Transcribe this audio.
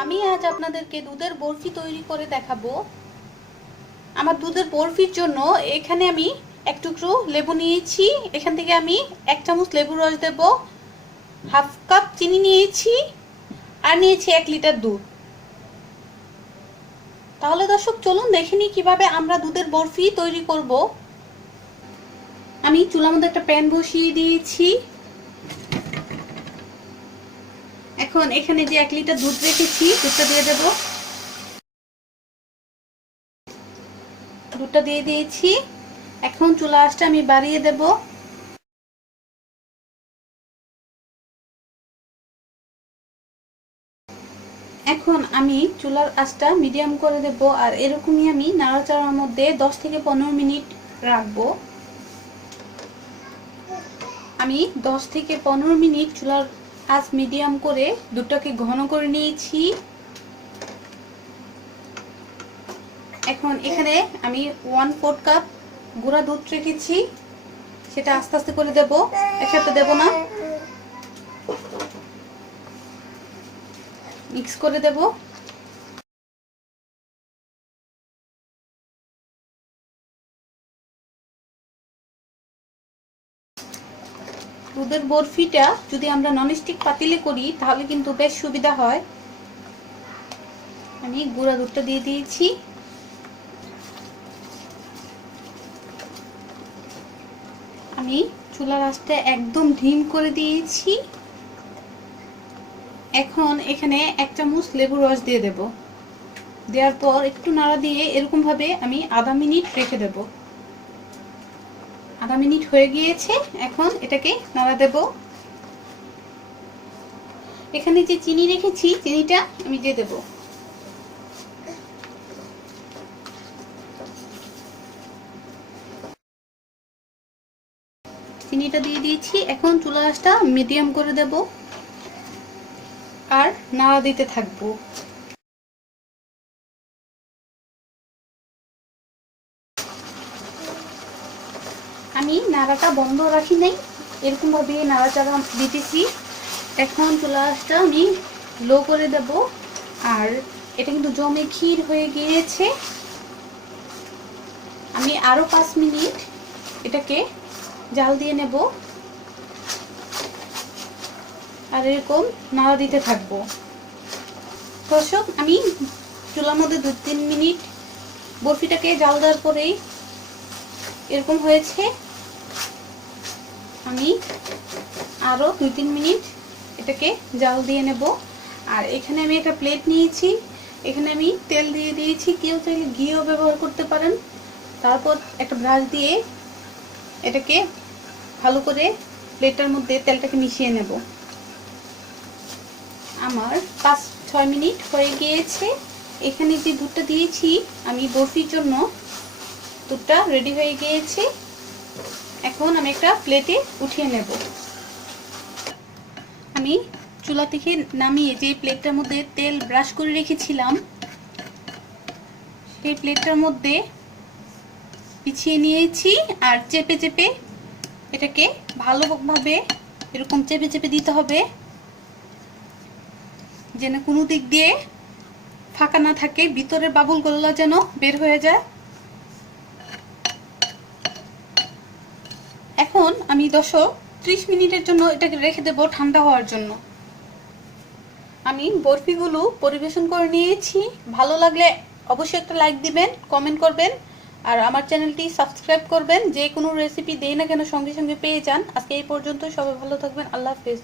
আমি আজ আপনাদেরকে দুধের বরফি তৈরি করে দেখাবো। আমার দুধের বরফির জন্য এখানে আমি এক টুকরো লেবু নিয়েছি। এখান থেকে আমি এক চামচ লেবু রস দেব, হাফ কাপ চিনি নিয়েছি, আর নিয়েছি এক লিটার দুধ। তাহলে দর্শক, চলুন দেখে নিই কীভাবে আমরা দুধের বরফি তৈরি করব। আমি চুলার মধ্যে একটা প্যান বসিয়ে দিয়েছি। এখন এখানে যে এক লিটার দুধ রেখেছি, দুধটা দিয়ে দেব। দুধটা দিয়ে দিয়েছি। এখন চুলা আঁচটা আমি বাড়িয়ে দেব। এখন আমি চুলার আঁচটা মিডিয়াম করে দেব আর এরকমই আমি নাড়াচাড়ার মধ্যে দশ থেকে পনেরো মিনিট রাখব। আমি দশ থেকে পনেরো মিনিট চুলার আঁচ মিডিয়াম করে দুধটাকে ঘন করে নিয়েছি। এখন এখানে আমি ওয়ান ফোর্থ কাপ গুঁড়া দুধ রেখেছি। সেটা আস্তে আস্তে করে দেব। একসাথে দেব না। মিক্স করে দেব। দুধের বরফিটা যদি আমরা ননস্টিক পাতিলে করি, তাহলে কিন্তু বেশ সুবিধা হয়। আমি গুঁড়া দুধটা দিয়ে দিয়েছি। আমি চুলার আঁচটা একদম ঢিম করে দিয়েছি। এখন এখানে এক চামচ লেবুর রস দিয়ে দেব। দেওয়ার পর একটু নাড়া দিয়ে এরকম ভাবে আমি আধা মিনিট রেখে দেব। আধা মিনিট হয়ে গিয়েছে, এখন এটাকে নাড়া দেব। এখানে যে চিনি রেখেছি, চিনিটা আমি দিয়ে দেব। চিনিটা দিয়ে দিয়েছি, এখন চুলা মিডিয়াম করে দেব। আর নাড়া দিতে থাকব। আমি নাড়াটা বন্ধ রাখি নাই। এরকমভাবে নাড়াচাড়া দিতেছি। এখন চুলা আঁচটা আমি লো করে দেব। আর এটা কিন্তু জমে ক্ষীর হয়ে গিয়েছে। আমি আরও পাঁচ মিনিট এটাকে জাল দিয়ে নেব। আর এরকম নাড়া দিতে থাকব। দর্শক, আমি চুলার মধ্যে দু তিন মিনিট বরফিটাকে জাল দেওয়ার পরেই এরকম হয়েছে। আমি আরও দুই তিন মিনিট এটাকে জাল দিয়ে নেব। আর এখানে আমি একটা প্লেট নিয়েছি। এখানে আমি তেল দিয়ে দিয়েছি। কেউ চাইলে ঘিও ব্যবহার করতে পারেন। তারপর একটা ব্রাশ দিয়ে এটাকে ভালো করে প্লেটটার মধ্যে তেলটাকে মিশিয়ে নেব। আমার পাঁচ, ছয় মিনিট হয়ে গিয়েছে। এখানে যে দুধটা দিয়েছি, আমি বরফির জন্য দুধটা রেডি হয়ে গিয়েছে। এখন আমি একটা প্লেটে উঠিয়ে নেব। আমি চুলা থেকে নামিয়ে যে প্লেটটার মধ্যে তেল ব্রাশ করে রেখেছিলাম, সেই প্লেটটার মধ্যে পিছিয়ে নিয়েছি আর চেপে চেপে এটাকে ভালোভাবে এরকম চেপে চেপে দিতে হবে, যেন কোনো দিক দিয়ে ফাঁকা না থাকে, ভিতরের বাবুলগুলো যেন বের হয়ে যায়। এখন আমি দশো ত্রিশ মিনিটের জন্য এটাকে রেখে দেব ঠান্ডা হওয়ার জন্য। আমি বরফিগুলো পরিবেশন করে নিয়েছি। ভালো লাগলে অবশ্যই একটা লাইক দিবেন কমেন্ট করবেন, আর আমার চ্যানেলটি সাবস্ক্রাইব করবেন। যে কোনো রেসিপি দেই না কেন সঙ্গে সঙ্গে পেয়ে যান। আজকে এই পর্যন্ত সবাই ভালো থাকবেন। আল্লাহ হাফেজ।